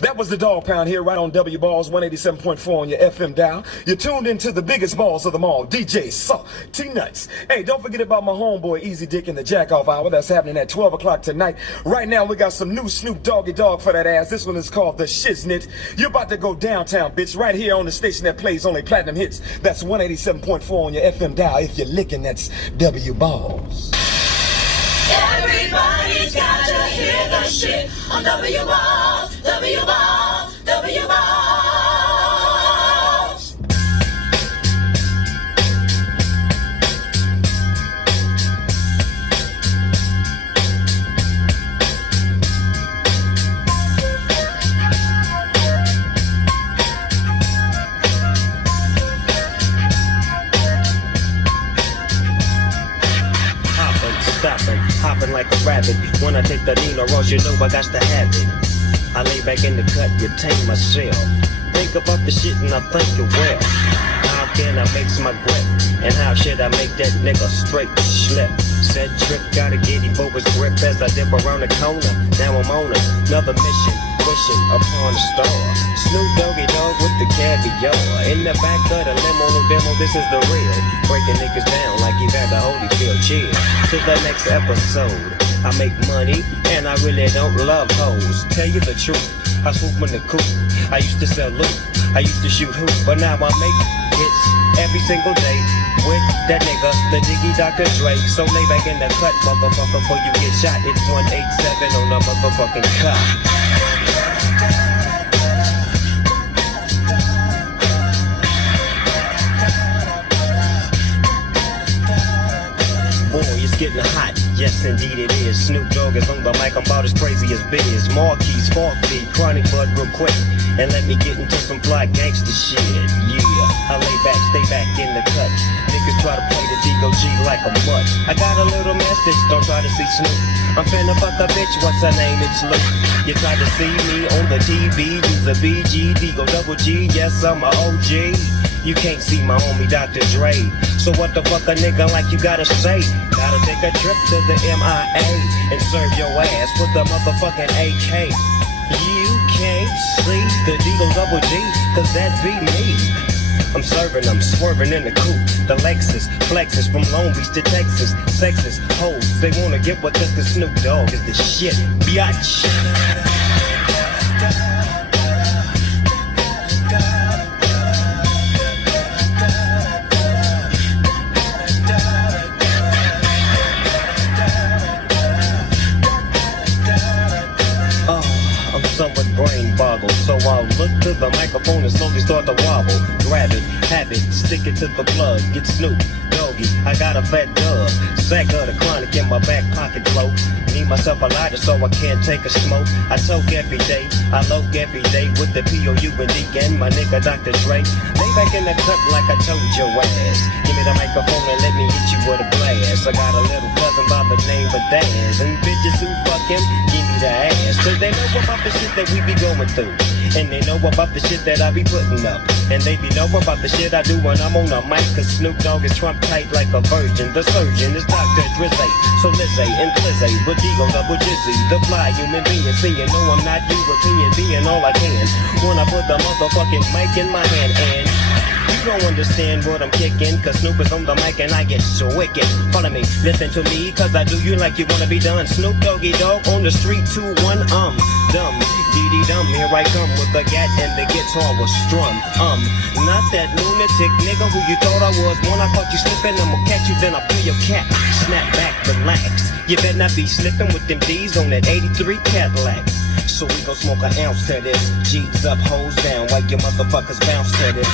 That was the Dog Pound here right on W Balls 187.4 on your FM dial. You're tuned into the biggest balls of them all, DJ Saw T-Nuts. Hey, don't forget about my homeboy Easy Dick in the Jack Off Hour. That's happening at 12 o'clock tonight. Right now we got some new Snoop Doggy Dog for that ass. This one is called The Shiznit. You're about to go downtown, bitch, right here on the station that plays only platinum hits. That's 187.4 on your FM dial. If you're licking, that's W Balls. Everybody's got to hear the shit on W Balls, W Balls, W Balls. Hopping like a rabbit. When I take the Nino Ross, you know I got to have it. I lay back in the cut, retain myself. Think about the shit and I think it well. How can I mix my grip? And how should I make that nigga straight slip? Said trip, gotta get him for his grip as I dip around the corner. Now I'm on another mission, pushing upon a star. Snoop Doggy Dog with the caviar. In the back of the limo, no demo, this is the real. Breaking niggas down like you've had the Holyfield. Chill to the next episode. I make money and I really don't love hoes. Tell you the truth, I swoop in the coop. I used to sell loot, I used to shoot hoop, but now I make hits every single day with that nigga, the Diggy Dr. Dre. So lay back in the cut, motherfucker, before you get shot. It's 187 on the motherfucking cut. Getting hot, yes indeed it is. Snoop Dogg is on the mic, I'm about as crazy as biz. Marquis, Spark B, Chronic Bud real quick. And let me get into some fly gangster shit. Yeah, I lay back, stay back in the cut. Niggas try to play the D.O.G. like a mutt. I got a little message, don't try to see Snoop. I'm finna fuck a bitch, what's her name? It's Luke. You try to see me on the TV, use a BG, D-Go double G, yes I'm a OG. You can't see my homie Dr. Dre. So what the fuck a nigga like you gotta say? Gotta take a trip to the MIA and serve your ass with the motherfucking AK. You can't see the D-Go double G, cause that be me. I'm serving them, swerving in the coupe. The Lexus, flexes from Long Beach to Texas. Sexist hoes, they wanna get with us cause Snoop Dogg is the shit, biatch. Somewhat brain boggled, so I'll look to the microphone and slowly start to wobble. Grab it, have it, stick it to the plug. Get Snoop Doggy, I got a fat dub. Sack of the Chronic in my back pocket float. Need myself a lighter so I can't take a smoke. I toke every day, I loke every day with the P-O-U-N-D and my nigga Dr. Dre. Lay back in the cut like I told your ass. Give me the microphone and let me hit you with a blast. I got a little cousin by the name of Daz, and bitches who fuck him, give me the ass. Cause they know about the shit that we be going through, and they know about the shit that I be putting up, and they be know about the shit I do when I'm on the mic. Cause Snoop Dogg is Trump tight like a virgin. The surgeon is Dr. Drizzy, so Lizzy and Flizzy, but D-Go double Jizzy, the fly human being. See, you know I'm not European, being all I can when I put the motherfucking mic in my hand. And you don't understand what I'm kicking, cause Snoop is on the mic and I get so wicked. Follow me, listen to me, cause I do you like you wanna be done. Snoop Doggy Dog on the street, 2-1, dumb, dee-dee-dum. Here I come with the gat and the guitar was strum. Not that lunatic nigga who you thought I was. When I caught you slipping, I'ma catch you, then I'll pull your cap. Snap back, relax. You better not be slipping with them D's on that 83 Cadillac. So we gon' smoke an ounce to this. G's up, hoes down, while your motherfuckers bounce to this.